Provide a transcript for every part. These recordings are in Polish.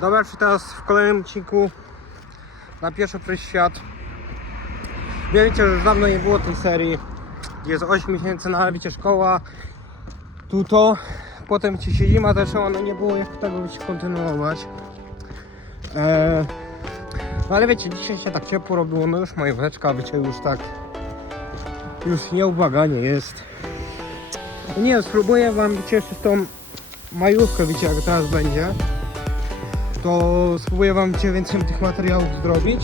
Dobra, czy teraz w kolejnym odcinku na pierwszy przez świat. Wiecie, że już dawno nie było tej serii. Jest 8 miesięcy, no ale wiecie, szkoła, tu to. Potem ci zima zaczęła, no nie było jak tego wiecie, kontynuować. Eee, no ale wiecie, dzisiaj się tak ciepło robiło, no już majóweczka, wiecie, już tak już nieubłaganie jest. No Nie, spróbuję wam wiecie, jeszcze tą majówkę, wiecie, jak teraz będzie to spróbuję wam cię więcej tych materiałów zrobić.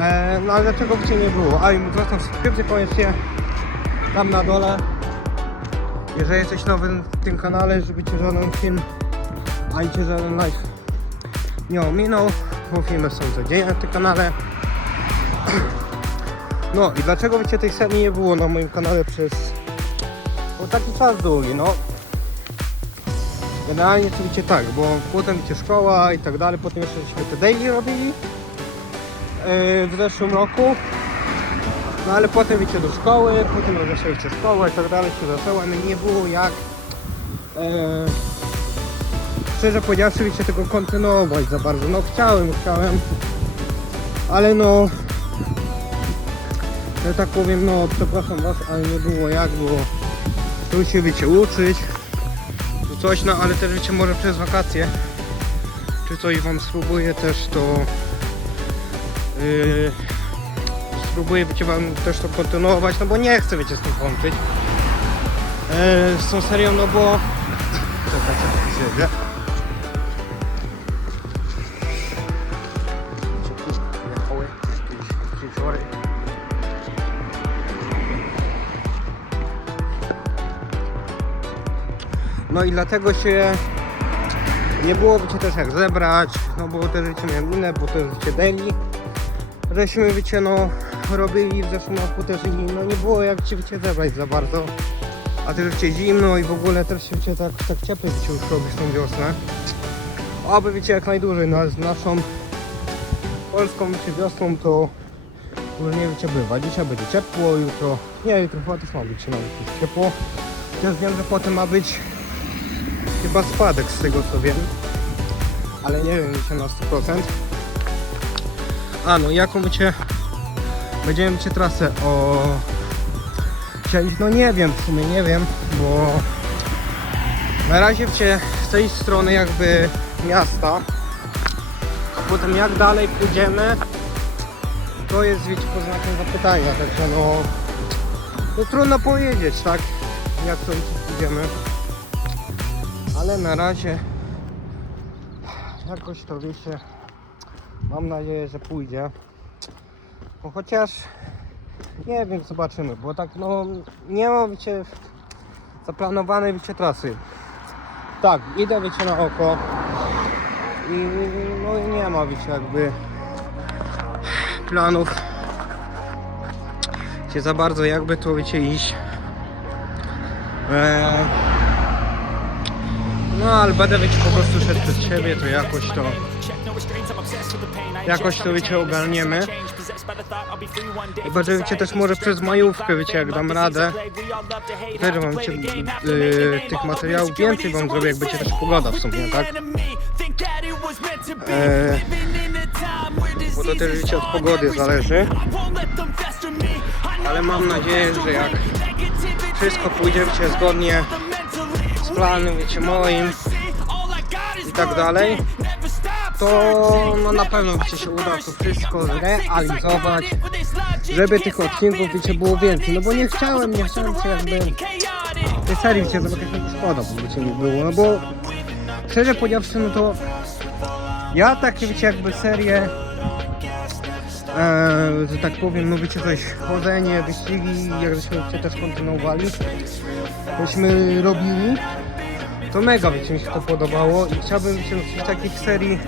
E, no ale dlaczego cię nie było? A i zwracam subskrypcję koniecznie tam na dole. Jeżeli jesteś nowy w tym kanale, żeby cię żaden film, ani cię żaden live nie ominął, bo filmy są codziennie na tym kanale. No i dlaczego cię tej serii nie było na moim kanale przez no, taki czas długi, no Generalnie to wiecie tak, bo potem wiecie szkoła i tak dalej, potem jeszcze żeśmy te daily robili yy, w zeszłym roku. No ale potem wiecie do szkoły, potem zaczęła się szkoła i tak dalej się zaczęła, no i nie było jak yy, szczerze powiedziawszy wiecie tego kontynuować za bardzo. No chciałem, chciałem, ale no że tak powiem, no przepraszam was, ale nie było jak, było tu się wiecie uczyć czy coś, no ale też wiecie, może przez wakacje, czy coś wam spróbuję też to yy, spróbuję wiecie wam też to kontynuować, no bo nie chcę wiecie z tym kończyć yy, z tą serią, no bo No i dlatego się nie było wiecie też jak zebrać, no bo też wiecie miałem inne, bo też wiecie daily, żeśmy wiecie no robili w zeszłym roku też i no nie było jak cię wiecie zebrać za bardzo, a też wiecie zimno i w ogóle też się wiecie tak, tak ciepło wiecie już robić tą wiosnę. Oby wiecie jak najdłużej, no z naszą polską wiecie wiosną to różnie wiecie bywa. Dzisiaj będzie ciepło, jutro, nie jutro chyba też ma być nawet ciepło. Ja wiem, że potem ma być chyba spadek z tego co wiem, ale nie wiem się na 100%. A no jaką będzie, będziemy cię trasę? O no nie wiem w sumie, nie wiem, bo na razie cię z tej strony jakby miasta, a potem jak dalej pójdziemy, to jest wiecie pod znakiem zapytania, także no, no trudno powiedzieć, tak, jak to pójdziemy ale na razie jakoś to wiecie mam nadzieję, że pójdzie. Bo chociaż nie wiem, zobaczymy, bo tak no nie mam wiecie zaplanowanej wiecie trasy. Tak, idę wiecie na oko i no nie ma wiecie jakby planów gdzie za bardzo jakby to wiecie iść. Eee, no ale będę wiecie po prostu szedł przed siebie, to jakoś to jakoś to wiecie ogarniemy. Wiecie też może przez majówkę wiecie jak dam radę. Też wam cię, y, tych materiałów więcej wam zrobię jak będzie też pogoda w sumie, tak? E, bo to też wiecie od pogody zależy. Ale mam nadzieję, że jak wszystko pójdzie wiecie zgodnie planem, wiecie, moim i tak dalej, to no na pewno wiecie, się uda to wszystko zrealizować, żeby tych odcinków wiecie, było więcej, no bo nie chciałem, nie chciałem się jakby tej serii wiecie, zobaczyć szkoda, bo wiecie, nie było, no bo szczerze powiedziawszy, no to ja takie wiecie, jakby serię e, że tak powiem, no wiecie coś, chodzenie, wyścigi, jak żeśmy też kontynuowali, żeśmy robili, to mega wiecie, mi się to podobało i chciałbym no, coś takich serii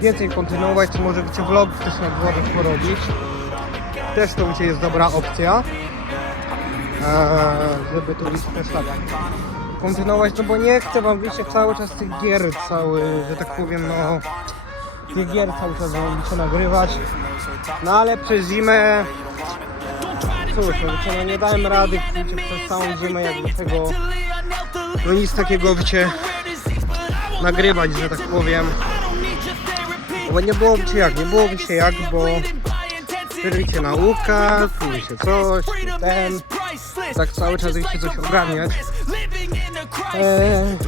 więcej kontynuować, czy może wiecie, vlogów też na dworach porobić. Też to wiecie, jest dobra opcja, e, żeby to też tak kontynuować, no bo nie chcę wam wiecie, cały czas tych gier cały, że tak powiem, no tych gier cały czas wam wiecie, nagrywać. No ale przez zimę cóż, no, wiecie, no nie dałem rady wiecie, przez całą zimę jakby tego no nic takiego wiecie nagrywać, że tak powiem. Bo nie byłoby się jak, nie byłoby się jak, bo wiecie, nauka, tu wiecie coś, ten, tak cały czas wiecie coś ogarniać. Eee,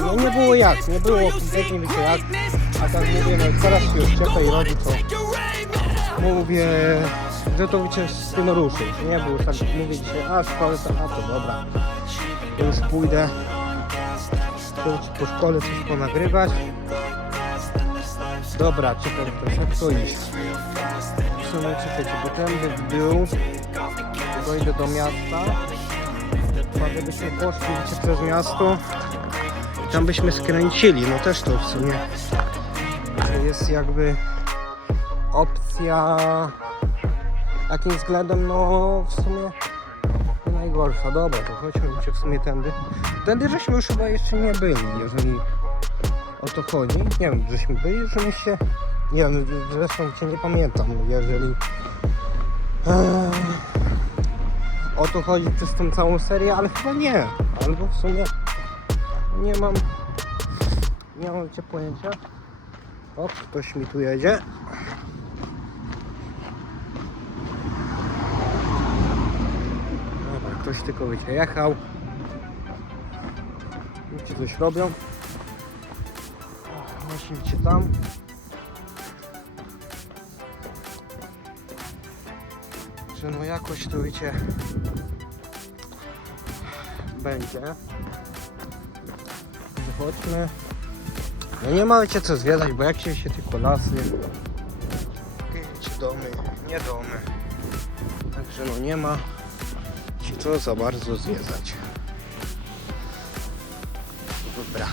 no nie było jak, nie było kompletnie wiecie jak, a tak mówię, no teraz się już cieplej robi to. Mówię, że to wiecie z tym ruszyć, nie? Już tak mówię dzisiaj, a szkoły a to dobra, już pójdę, to po szkole coś ponagrywać. Dobra, czekaj, to szybko iść. W sumie czekajcie, bo ten by był, dojdę do miasta, chyba byśmy poszli wiecie, przez miasto i tam byśmy skręcili, no też to w sumie jest jakby opcja takim względem, no w sumie najgorsza. Dobra, to chodźmy się w sumie tędy. Tędy żeśmy już chyba jeszcze nie byli, jeżeli o to chodzi. Nie wiem, żeśmy byli już w. Nie wiem, zresztą cię nie pamiętam, jeżeli eee, o to chodzi przez tą całą serię, ale chyba nie. Albo w sumie nie mam nie mam cię pojęcia. O, ktoś mi tu jedzie. Dobra, ktoś tylko wiecie, jechał. Wiecie, coś robią. Właśnie wiecie tam. Że no jakoś to wiecie będzie. Chodźmy. No nie ma wiecie co zwiedzać, bo jak się, się tylko lasy. Jakieś domy, nie domy. Także no nie ma się co za bardzo zwiedzać. Dobra.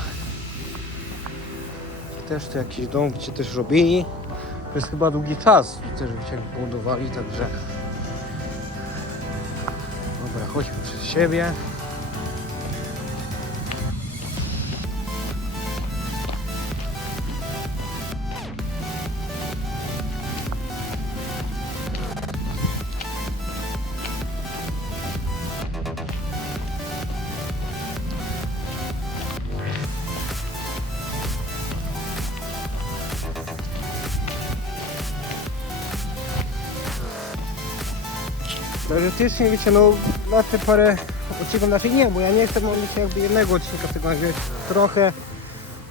Też tu jakiś dom, gdzie też robili. To jest chyba długi czas, też jak budowali, także... Dobra, chodźmy przez siebie. Teoretycznie wiecie, no na te parę odcinków, znaczy nie, bo ja nie chcę mówić jakby jednego odcinka tego nagrywać. Trochę,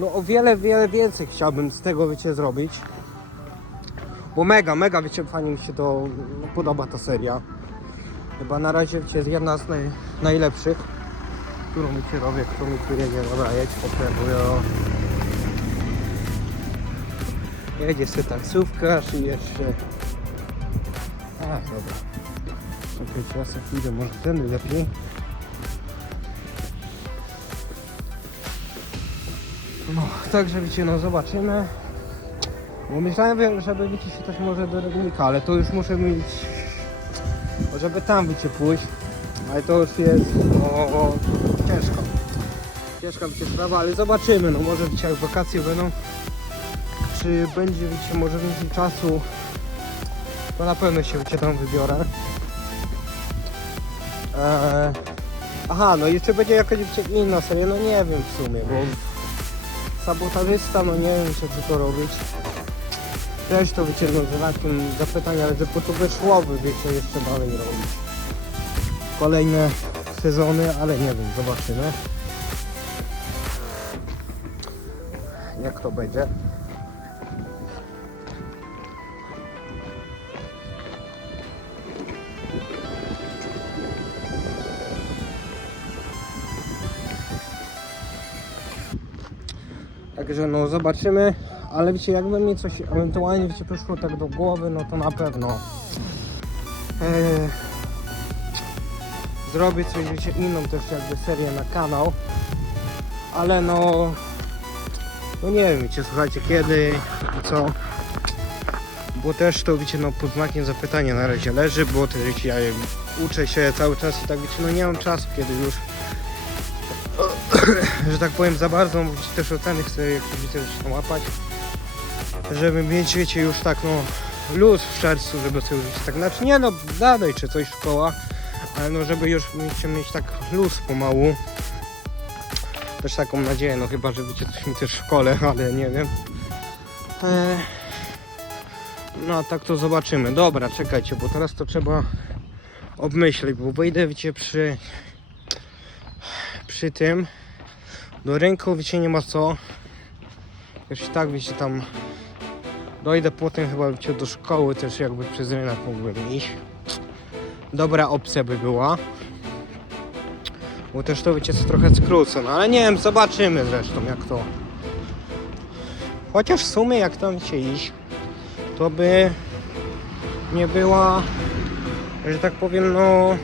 no o wiele, wiele więcej chciałbym z tego wiecie zrobić. Bo mega, mega wiecie, fajnie mi się to no, podoba ta seria. Chyba na razie wiecie, jest jedna z naj, najlepszych, którą mi się robię, którą mi tu jedzie, dobra, jedź ja... Jedzie sobie taksówkarz i jeszcze... A, dobra. Czekajcie, ja sobie pójdę może tędy lepiej. No, także wiecie, no zobaczymy. Bo myślałem, żeby wiecie się też może do Rybnika, ale to już muszę mieć... Żeby tam wiecie pójść. Ale to już jest o, ciężko. Ciężka wiecie sprawa, ale zobaczymy. No może wiecie jak wakacje będą. Czy będzie wiecie może więcej czasu. To na pewno się wiecie tam wybiorę. Eee, aha, no jeszcze będzie jakaś inna seria, no nie wiem w sumie, bo sabotażysta, no nie wiem czy, czy to robić. Też to wiecie, no z znakiem zapytania, ale po to wyszłoby, wiecie, jeszcze dalej robić. Kolejne sezony, ale nie wiem, zobaczymy. Jak to będzie. Także no zobaczymy, ale wiecie, jakby mi coś ewentualnie wiecie, przyszło tak do głowy, no to na pewno eee, zrobię coś, wiecie, inną też jakby serię na kanał, ale no no nie wiem, wiecie, słuchajcie, kiedy i co, bo też to, wiecie, no pod znakiem zapytania na razie leży, bo też, wiecie, ja uczę się cały czas i tak, wiecie, no nie mam czasu, kiedy już że tak powiem, za bardzo mówić też oceny chcę jak widzę się łapać. Żeby mieć, wiecie, już tak no luz w czerwcu, żeby sobie już tak, znaczy nie no, dalej czy coś szkoła, ale no żeby już mieć, mieć tak luz pomału. Też taką nadzieję, no chyba, że wiecie coś mi też w szkole, ale nie wiem. E, no a tak to zobaczymy. Dobra, czekajcie, bo teraz to trzeba obmyślić, bo wyjdę wiecie przy przy tym do rynku wiecie nie ma co. Już i tak wiecie tam dojdę potem chyba wiecie do szkoły też jakby przez rynek mógłbym iść. Dobra opcja by była. Bo też to wiecie co trochę skrócę, no ale nie wiem, zobaczymy zresztą jak to. Chociaż w sumie jak tam wiecie iść, to by nie była, że tak powiem, no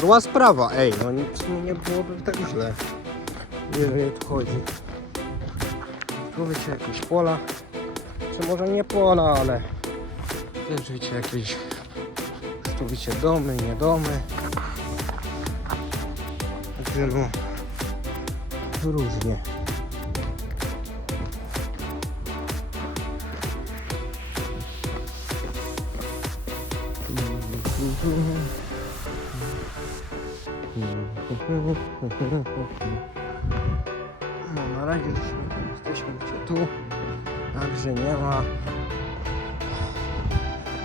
zła sprawa, ej, no nic nie byłoby tak źle, jeżeli tu chodzi. Tu wiecie jakieś pola, czy może nie pola, ale też wiecie jakieś, tu wiecie domy, nie domy. No, różnie. No na razie jesteśmy, jesteśmy gdzie tu, także nie ma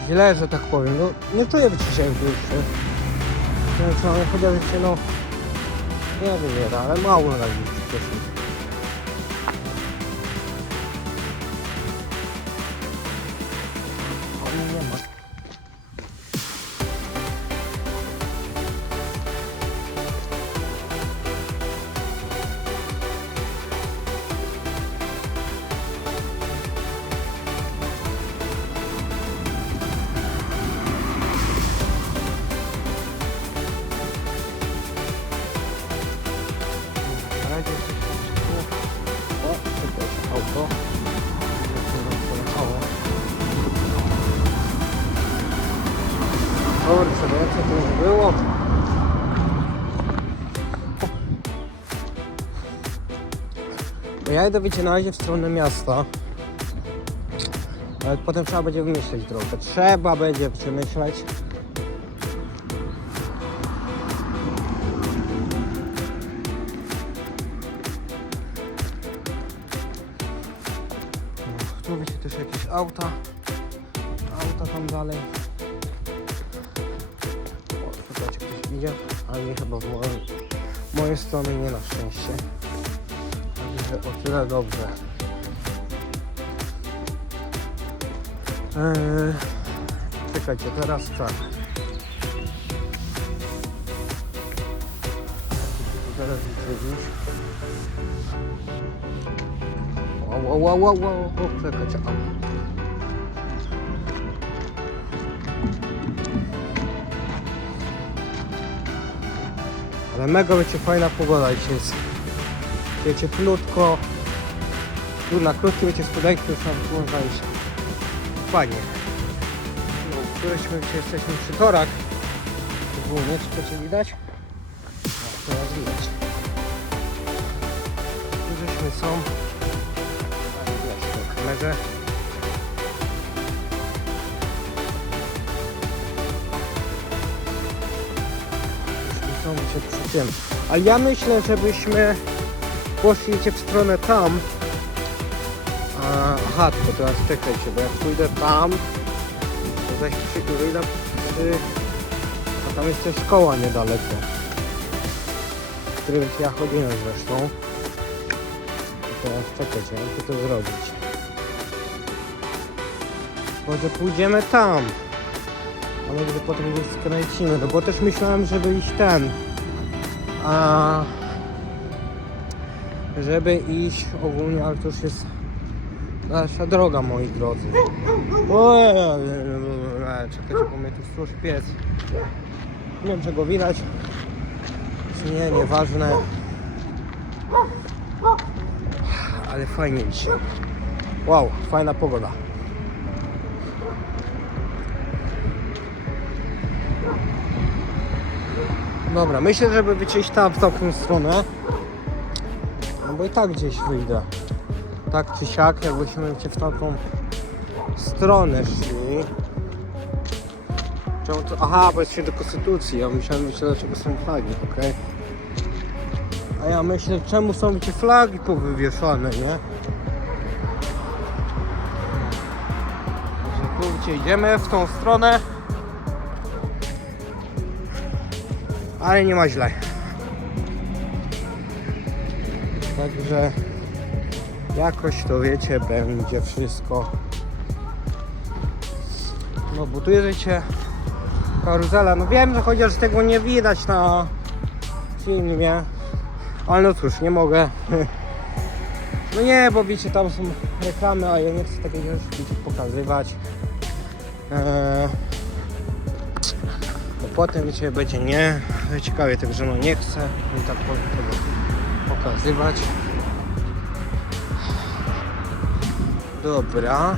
źle, że tak powiem. No nie czuję wyciszenia jeszcze. Więc mamy chociaż się no nie ile, ale mało na razie przecież. Ja idę, wiecie, na razie w stronę miasta. Ale potem trzeba będzie wymyśleć drogę. Trzeba będzie przemyśleć. Tu wiecie też jakieś auta. Auta tam dalej. O, słuchajcie, ktoś idzie, ale nie chyba w mojej strony nie na szczęście. Także o tyle dobrze. Eee, czekajcie, teraz tak. Teraz wow, wow, wow, wow, wow, czekajcie. Ale mega wiecie fajna pogoda dzisiaj jest. Wiecie, plutko. Tu na krótkie wiecie spodenki już nawet można iść. Fajnie. No, byliśmy dzisiaj jesteśmy przy torach. Nie czy widać? No, teraz widać. Tu żeśmy są. Ale widać w kamerze. Są się przy tym. Ale ja myślę, żebyśmy poszli wiecie, w stronę tam. A, aha, tylko teraz czekajcie, bo jak pójdę tam, to zaś przy, wyjdę przy... A tam jest też szkoła niedaleko. W którym ja chodziłem zresztą. I teraz czekajcie, jak to zrobić. Może pójdziemy tam. A może potem gdzieś skręcimy, no bo też myślałem, żeby iść ten. A żeby iść ogólnie, ale to już jest dalsza droga, moi drodzy. Czekajcie, bo mnie tu stróż piec. Nie wiem, czego widać. Czy nie, nieważne. Ale fajnie dzisiaj. Wow, fajna pogoda. Dobra, myślę, żeby wyciąć tam w taką stronę. No bo i tak gdzieś wyjdę. Tak czy siak, jakbyśmy cię w taką stronę szli. Czemu to? Aha, bo jest się do konstytucji. Ja myślałem, że dlaczego są flagi, okej. A ja myślę, czemu są ci flagi powywieszane, nie? Że wiecie, idziemy w tą stronę. Ale nie ma źle. Także jakoś to wiecie, będzie wszystko. No jest wiecie karuzela. No wiem, że chociaż tego nie widać na filmie. Ale no cóż, nie mogę. No nie, bo wiecie, tam są reklamy, a ja nie chcę takiej rzeczy pokazywać. Eee, bo potem wiecie, będzie nie ciekawie, także no nie chcę i tak powiem pokazywać. Dobra.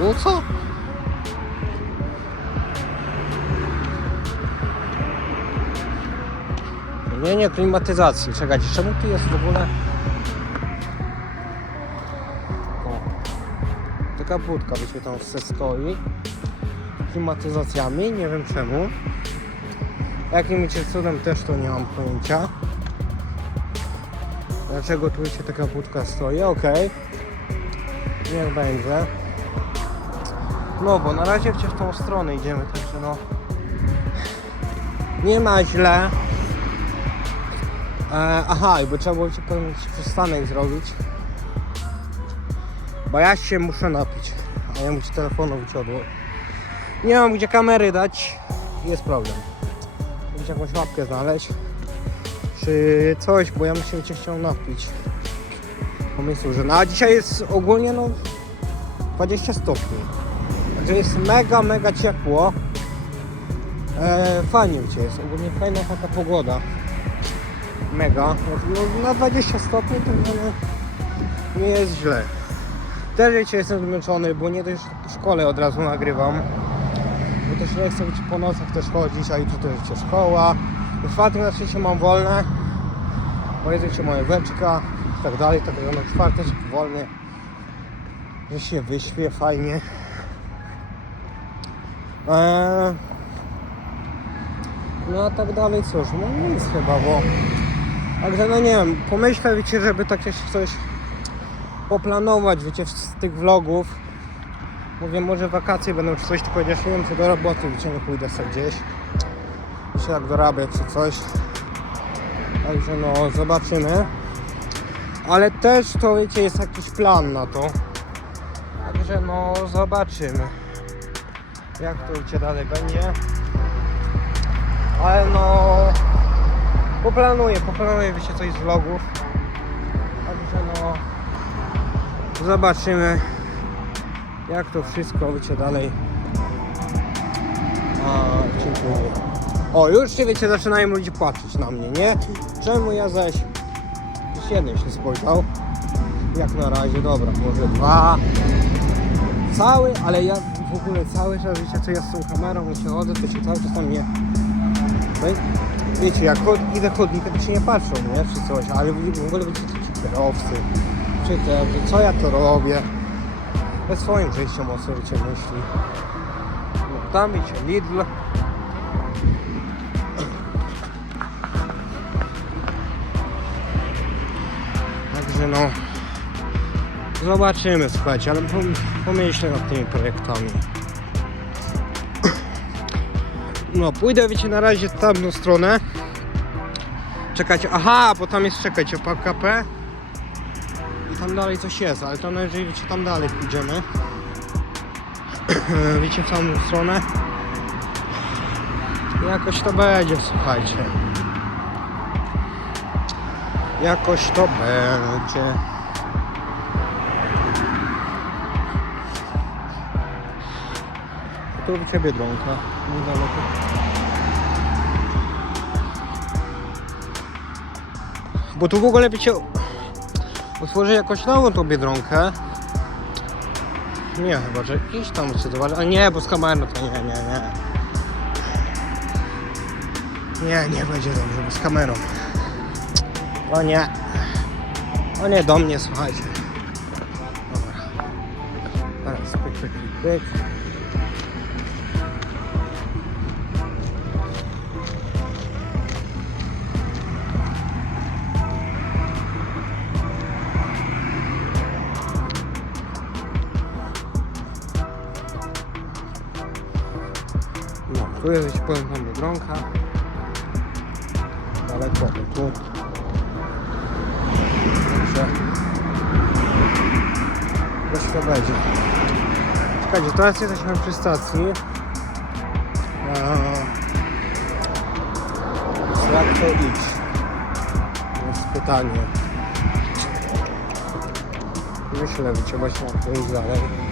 No co? Nie, nie, klimatyzacji. Czekajcie, czemu tu jest w ogóle? O. Taka budka, wiecie, tam se stoi. Klimatyzacjami, nie wiem czemu. Jakim cię cudem też to nie mam pojęcia. Dlaczego tu się taka budka stoi? Okej. Niech będzie. No, bo na razie przecież tą stronę idziemy, także no. Nie ma źle. E, aha, bo trzeba było ci pewien przystanek zrobić. Bo ja się muszę napić. A ja muszę telefonu wyciągnąć. Nie mam gdzie kamery dać. Jest problem. Muszę jakąś łapkę znaleźć. Czy coś, bo ja bym się chciał napić. Pomysłu, że no a dzisiaj jest ogólnie no 20 stopni. Także jest mega, mega ciepło. E, fajnie cię jest, ogólnie fajna taka pogoda. Mega. No, na 20 stopni to nie jest źle. Też wiecie, jestem zmęczony, bo nie też w szkole od razu nagrywam. Bo też nie chcę być po nocach też chodzić, a jutro też wiecie, szkoła. W czwartek na trzecie mam wolne. Bo jest jeszcze moja weczka i tak dalej, także na czwartek wolnie. Że się wyśpię fajnie. Eee, no a tak dalej cóż, no nic chyba, bo Także no nie wiem, pomyślę wiecie, żeby tak jeszcze coś poplanować, wiecie, z tych vlogów. Mówię, może wakacje będą czy coś, tylko chociaż nie wiem co do roboty, wiecie, pójdę sobie gdzieś. Czy jak dorabiać czy coś. Także no, zobaczymy. Ale też to wiecie, jest jakiś plan na to. Także no, zobaczymy. Jak to wiecie dalej będzie. Ale no, poplanuję, poplanuję wiecie coś z vlogów. Także no zobaczymy jak to wszystko wiecie dalej. A, dziękuję. O, już się wiecie, zaczynają ludzie patrzeć na mnie, nie? Czemu ja zaś jeden się spojrzał? Jak na razie, dobra, może dwa. Cały, ale ja w ogóle cały czas, wiecie co, ja z tą kamerą i się chodzę, to się cały czas tam nie... No wiecie, jak chod- idę chodnikiem, to się nie patrzą, nie, czy coś, ale w ogóle wiecie, ci kierowcy, czy te, co ja to robię, we swoim życiu mocno wiecie myśli. No, tam wiecie, Lidl. Także no, zobaczymy, słuchajcie, ale pom- pomyślę nad tymi projektami. No, pójdę, wiecie, na razie w tamtą stronę. Czekajcie, aha, bo tam jest, czekajcie, PKP. Tam dalej coś jest, ale to jeżeli wiecie, tam dalej pójdziemy. wiecie, w samą stronę. Jakoś to będzie, słuchajcie. Jakoś to będzie. Tu wiecie Biedronka, niedaleko. Bo tu w ogóle wiecie, otworzy jakoś nową tą Biedronkę. Nie, chyba, że iść tam zobaczyć. A nie, bo z kamerą to nie, nie, nie. Nie, nie będzie dobrze, bo z kamerą. O nie. O nie, do mnie, słuchajcie. Dobra. Teraz pyk, pyk, pyk. Jest ci powiem tam Biedronka. Daleko tu. Coś to będzie. Czekajcie, teraz jesteśmy przy stacji. Eee, jak to iść? Jest pytanie. Myślę, że trzeba się jak to iść dalej.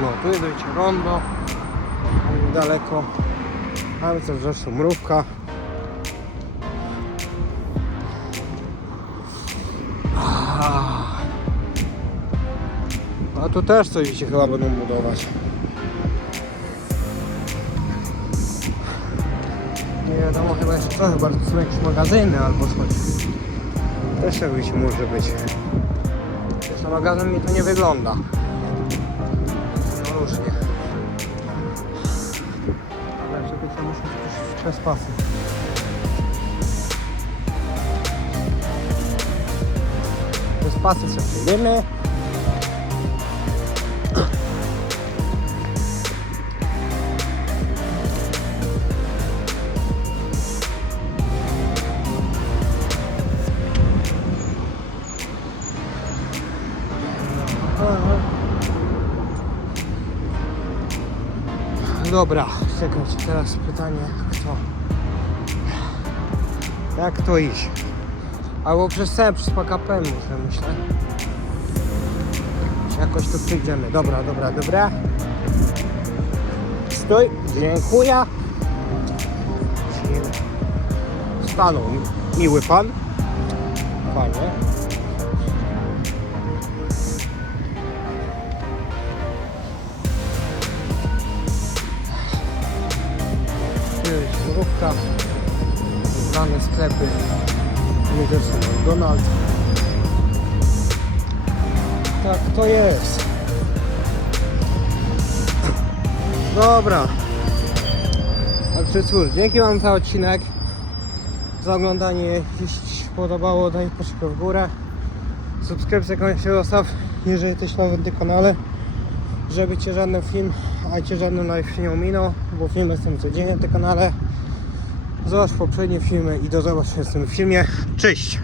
Tu wiecie, rondo. Niedaleko. Mamy też zresztą mrówka. A tu też coś się chyba będą budować. Nie wiadomo chyba jeszcze co, chyba są jakieś magazyny albo coś. Też jakbyś może być. Na magazyn mi to nie wygląda. Przez pasy. Przez pasy przejdziemy. Dobra, czekajcie, teraz pytanie, Jak to iść? Albo przez C, przez PKP muszę, myślę. Jakoś tu przyjdziemy. Dobra, dobra, dobra. Stój, dziękuję. Stanął, miły pan. Fajnie. Mrówka. Znane sklepy. Uniwersum McDonald's. Tak to jest. Dobra. Także cóż, dzięki Wam za odcinek. Za oglądanie. Jeśli Ci się podobało, daj poczkę w górę. Subskrypcję koniecznie zostaw, jeżeli jesteś nowy na tym kanale. Żeby Cię żaden film, a Cię żaden live się nie ominął, bo filmy są codziennie na tym kanale. Zobacz poprzednie filmy i do zobaczenia w tym filmie. Cześć!